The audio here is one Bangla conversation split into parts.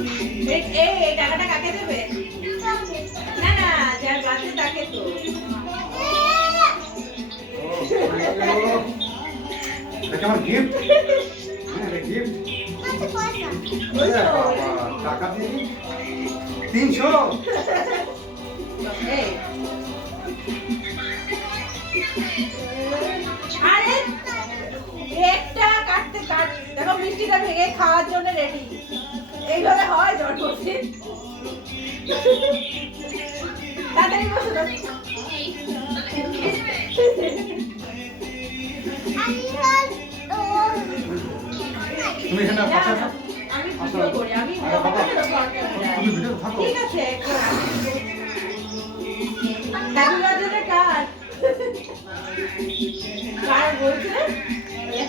এই টাকাটা কাকে দেবে? না না, যার গাছে তাকে তো। এটা আমার গিফট। হ্যাঁ, এটা গিফট। টাকা দিয়ে 300। আরে একটা কাটতে দেখো মিষ্টিটা ভেঙে খাওয়ার জন্য রেডি। এইভাবে হয় জন্মদিন। তাড়াতাড়ি বসো তো। তুমি এখানে পাশে আসো। আমি ভিডিও করি, আমি তুমি ভিডিও থাকো। ঠিক আছে। হ্যাপি বার্থডে কার? কার বলছে?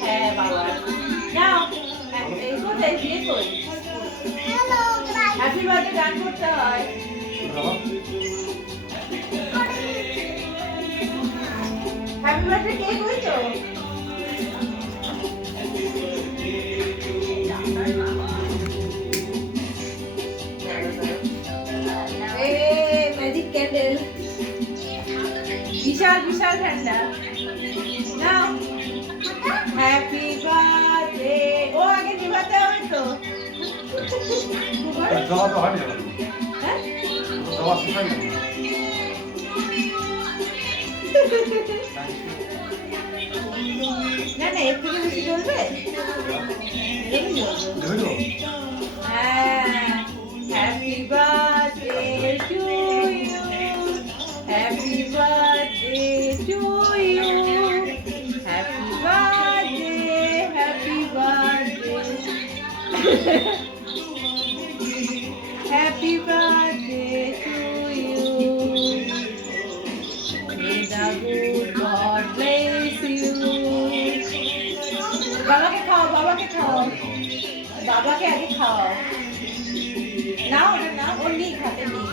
হ্যাঁ বাবা। নাও এই কোথায় বিয়ে করি? হ্যাপি বার্থডে গান করতে হয়। হ্যাপি বার্থডে কে কইছো? ম্যাজিক ক্যান্ডেল বিশাল বিশাল ঠান্ডা নাও। Happy birthday. ও আগে নিভাতে হবে তো। জমা তো হয়নি। হ্যাঁ জমা শেষ হয়নি। না না এর থেকে বেশি চলবে। হ্যাঁ happy birthday to you, happy birthday to you, happy birthday, happy birthday, happy birthday to you. May the good God bless you. বাবাকে খাও, বাবাকে খাও, বাবাকে আগে খাও। নাও ওটা না, ও নেই খাতে নেই।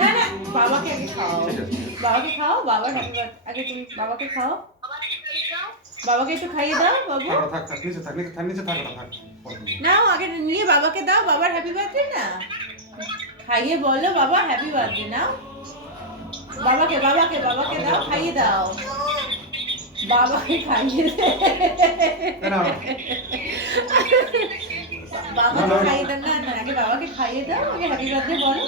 না না বাবাকে আগে খাও, বাবাকে খাও, বাবার হ্যাপি বার্থডে আগে তুমি বাবাকে খাও। বাবাকে একটু খাইয়ে দাও বাবু। নাও আগে নিয়ে বাবাকে দাও, বাবার হ্যাপি বার্থডে না খাইয়ে বলো বাবা হ্যাপি বার্থডে নাও। বাবাকে বাবাকে বাবাকে দাও, খাইয়ে দাও, বাবাকে খাইয়ে দে। বাবাকে খাইয়ে দাও। না না আগে বাবাকে খাইয়ে দাও, আগে হ্যাপি বার্থডে বলো।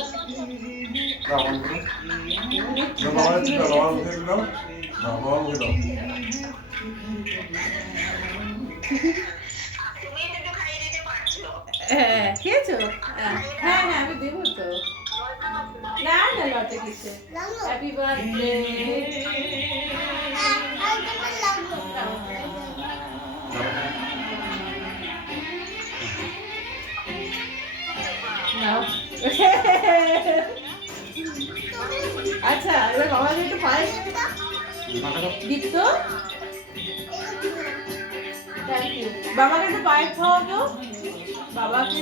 হ্যাঁ খেয়েছো? হ্যাঁ হ্যাঁ আমি দেবো তো। না না লটে কিছু। Happy birthday. আচ্ছা এবার বাবাকে একটু পায়েস দিত। Thank you. বাবাকে একটু পায়েস খাওয়া তো বাবাকে।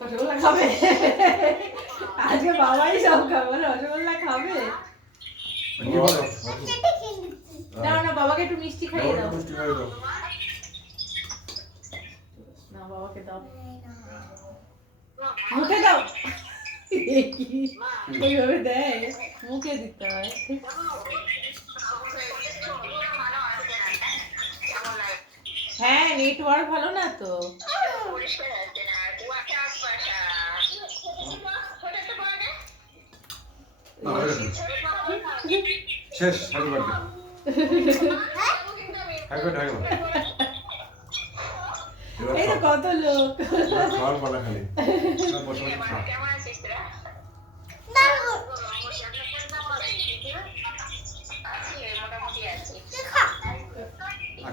রসগোল্লা খাবে আজকে বাবাই সব খাবে, রসগোল্লা খাবে। না না বাবাকে একটু মিষ্টি খাইয়ে দাও। না বাবাকে দাও, মুখে দাও। ওইভাবে দেয়, মুখে দিতে হয়। হ্যাঁ নেটওয়ার্ক ভালো না তো। শেষ। Happy birthday. Happy birthday. এই তো কত লোক খাওয়ার পালা খালি।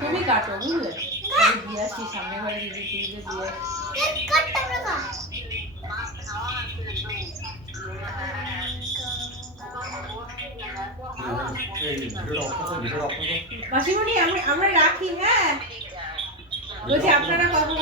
তুমি কাটো বুঝলে, আমি দিয়ে আসছি সামনে ঘরে দিদি দিদি দিয়ে মাসিমণি আমরা রাখি। হ্যাঁ বলছি আপনারা কখন